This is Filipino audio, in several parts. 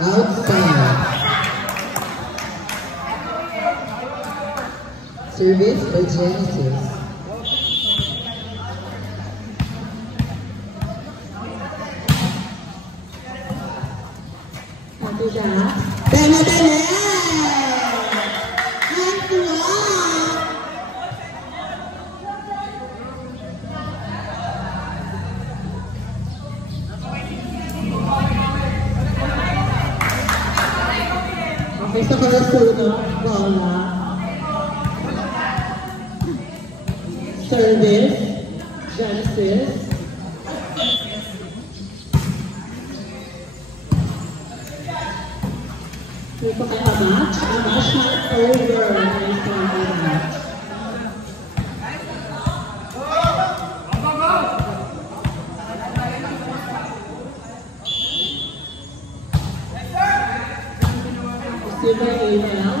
Outside. Service by Genesis. After that, Bella Bella! And block! Okay, sa kalasunod, bola. Service, Genesis. May pa kaya match? Match not over. May sa match. Silver email.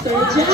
Surgeon.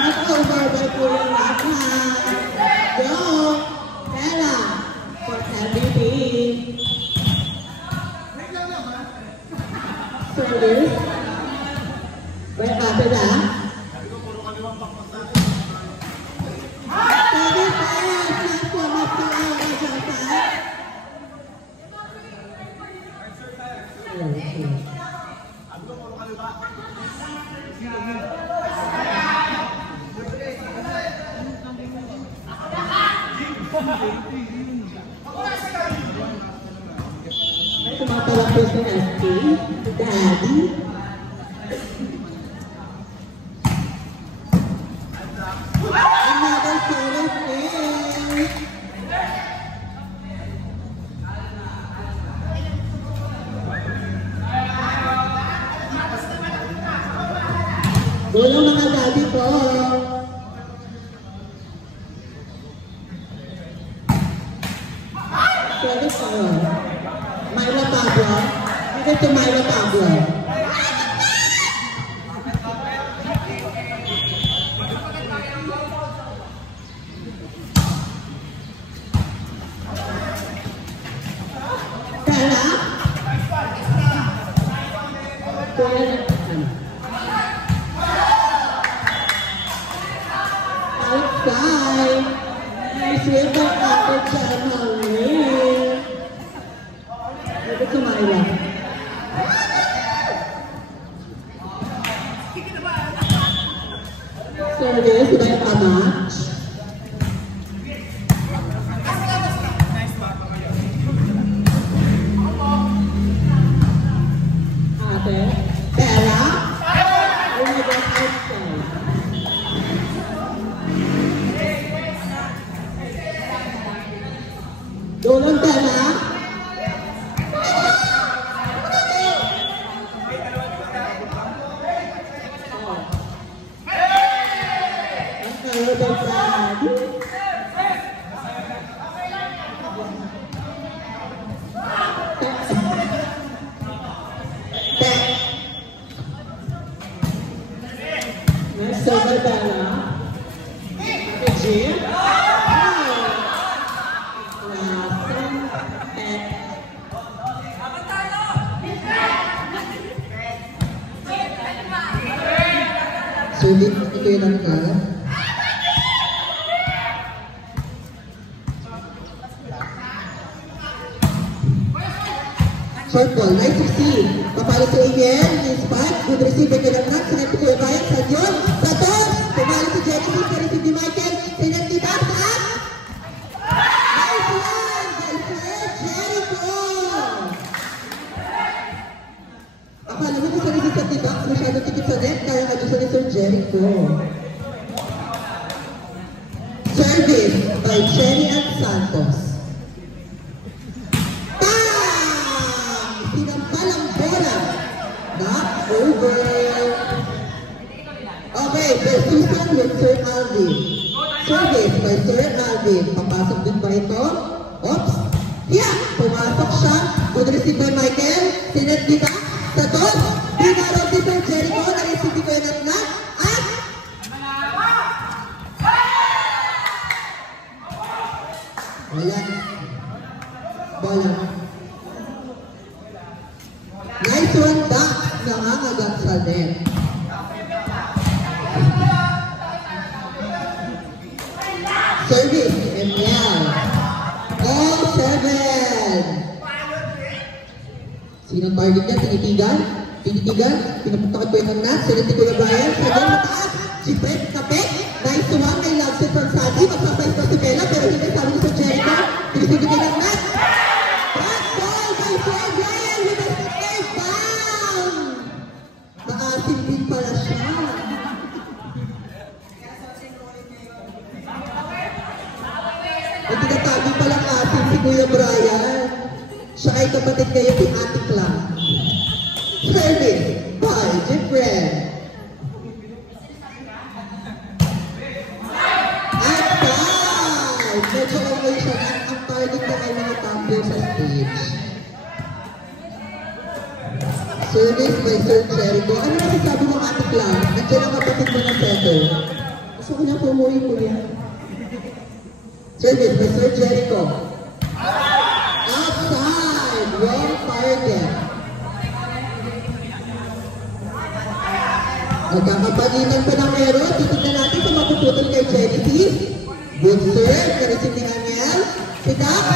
Not over by Kuya Laka. Go! Bella for MVP. Service. Right after that. Service Bella. Transform to tumatapos ng SK, Daddy. Another service fail. Tulong mga daddy po. Service fail. Myla Pablo. Dito to Myla Pablo. Tara. Outside. Silver apple channel. Ito Myla. Service by Amach. Ate. Bella. Lumabas outside. Dolong Bella. Silver Bella. Jim. Sulit ito yung nagkalat. Short ball, nice to see. Papalo si Ariel, nice spot. Good receive, ito lang lang. Sinat ko yung bayan, Sadyon, Satos. Pumalo si Genesis, na-receive ni Michael. Sinat ni Basak. Nice one, by Sir Jericho. Papalo mo kung sa receive ni Bax, masyadong tikip sa net, kaya kadusa ni Sir Jericho. Service by Cherry and Santos. Over. Okay, precision with Sir Alvin. Service by Sir Alvin. Papasok din ba ito? Oops. Yeah, pumasok siya. Good receive by Michael. Sinet kita. Sa dos. Pinarap si Sir Jericho. Na-receive ko yung natnak. At wala. Bola. Nice one, Dax. Nangangagat sa net. Service, Emil. All 7. Sinong target niya? Tinitigan? Tinitigan? Pinapuntakan ko yung net. Siniti ko yung Brian. Sabi, mataas. Si Fred, kapit. Nice one. May love set from Sati. Magsasayos pa si Bella. Pero hindi sabi ko sa Jericho. Tinisiti ko yung net. That's goal by Fred Brian with a second foul. Maasin din pala siya. At tinatabi palang asin si Kuya Brian. Siya ay kapatid kayo ni Ate Cla. Service by Jeffrey. At 5! Medyo okay siya na ang target na ay mga tamper sa stage. Service by Sir Jericho. Ano masasabi mo Ate Cla? Nandiyan ang kapatid mo ng setter. Gusto ko na po umuwi po yan. Service by Sir Jericho. Outside! Wrong target. Nagkakapalinan pa ng Mero. Titignan natin kung mapuputol kay Genesis. Good serve. Narisip ni Aniel. Si Dax.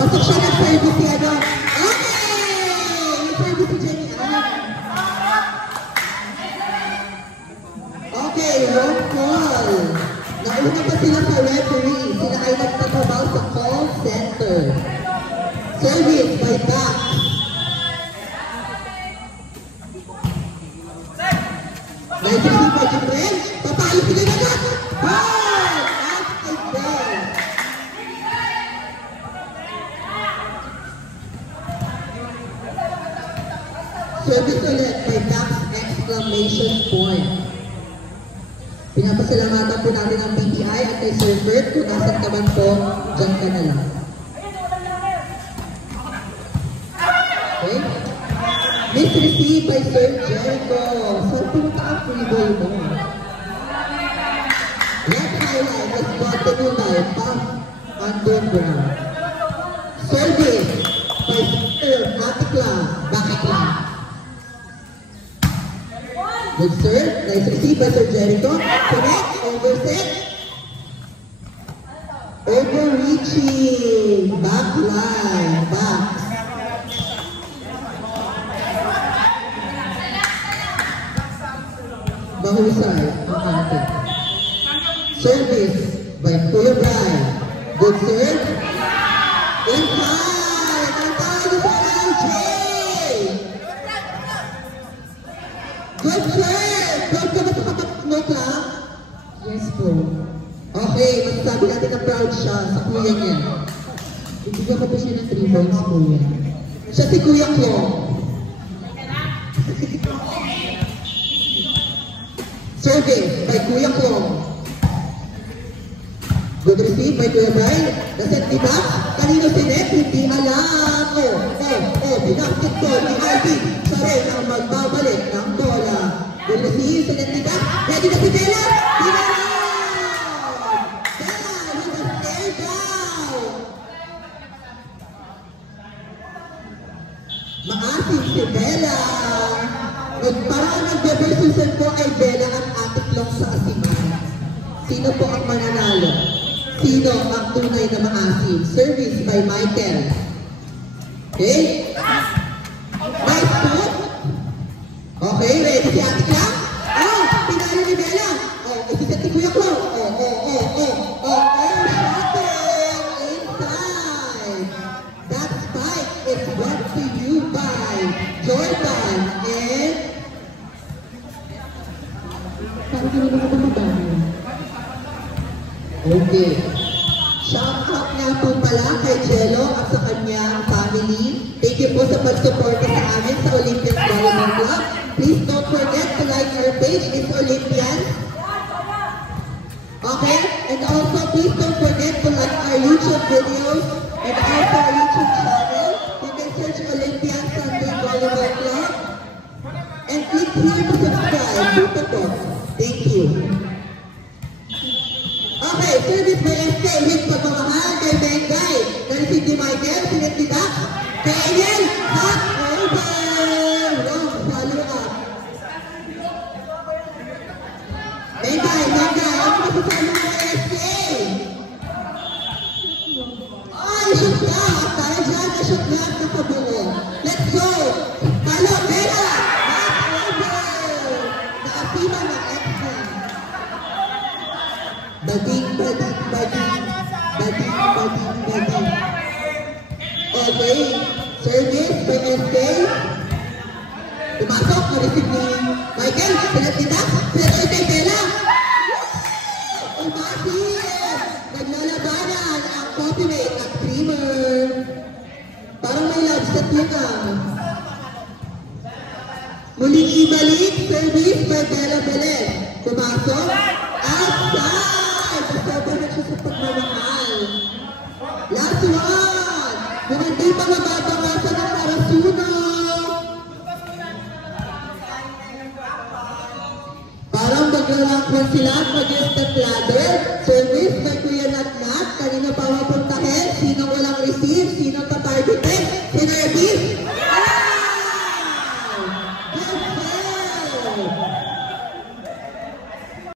Pasok siya ng service si ano. Okay! Yung service si Jenny Ann. Okay, wrong call. Nauna pa sila sa referee. Sila ay nagtatrabaho sa call center. Service by Dax. Nice receive by Jeffrey. Papalo sila na Dax. Ball! Outside ball. Service ulit by Dax exclamation point. Pinapasalamatan po natin ang BPI at kay Sir Bert. Kung nasan ka man po, dyan ka na lang. Okay? Miss receive by Sir Jericho. Saan pumunta ang free ball mo? Left highlight is bottom unay, pump underground. Service by Sir Atikla, Bakitla. Good serve. Nice receive by Sir Jericho. Connect. Overset. Overreaching. Backline. Back. Mahusay ang ating. Service by Kuya Brian. Good serve. Inside. Ang tayo sa LJ. Good serve! Proud ka ba sa kapatnot lang? Yes po. Okay, masasabi natin na proud siya sa kuya niya. Ibigyan ko pa siya ng 3 points po yan. Siya si Kuya Klong. Service by Kuya Klong. Good receive by Kuya Brian. Naset ni Dax. Kanino si Net? Hindi alam. Binakit ko ni Ivy. Siya rin ang magbabalik ng bola. Good receive. Sanet ni Dax. Ready na si Bella. Bella! Bella with a stare down. Maasin si Bella. Parang nagbe-versusan po ay Bella at Atiklong sa asiman. Sino po ang mananalo? Sino ang tunay na maasin? Service by Michael. Okay? Nice foot. Okay, ready si Ate Cla? Oh, pinalo ni Bella. Oh, isiset ni Kuya Klo. Shotting inside. That spike is brought to you by Jordan and... Parang hindi naman tumabang. Okay. Shout out nga po pala kay Jello at sa kanyang family. Thank you po sa pag-suporta sa amin sa Olympians Volleyball Club. Please don't forget to like our page, It's Olympians. Okay? And also, please don't forget to like our YouTube videos and also our YouTube channel. You can search Olympians Sunday Volleyball Club. And click here to subscribe. Thank you. Okay, service by SK. shot lahat nakabuo. Let's go! Talo, Bella! Match over! Nakapiba ng extra. Bading. Okay, service by SK. Pumasok, na-receive ni Michael. Pinagkita kay Bella. Umasin! Naglalabanan ang coffee mate at creamer. Parang may love set yun ah. Muling ibalik, service by Bella Belen. Pumasok, outside! Kasama na siya sa pagmamahal. Last one! Kung hindi pa nababangasan ng Marasuno. Parang maglalakwan sila at mag-step ladder. Service by Kuya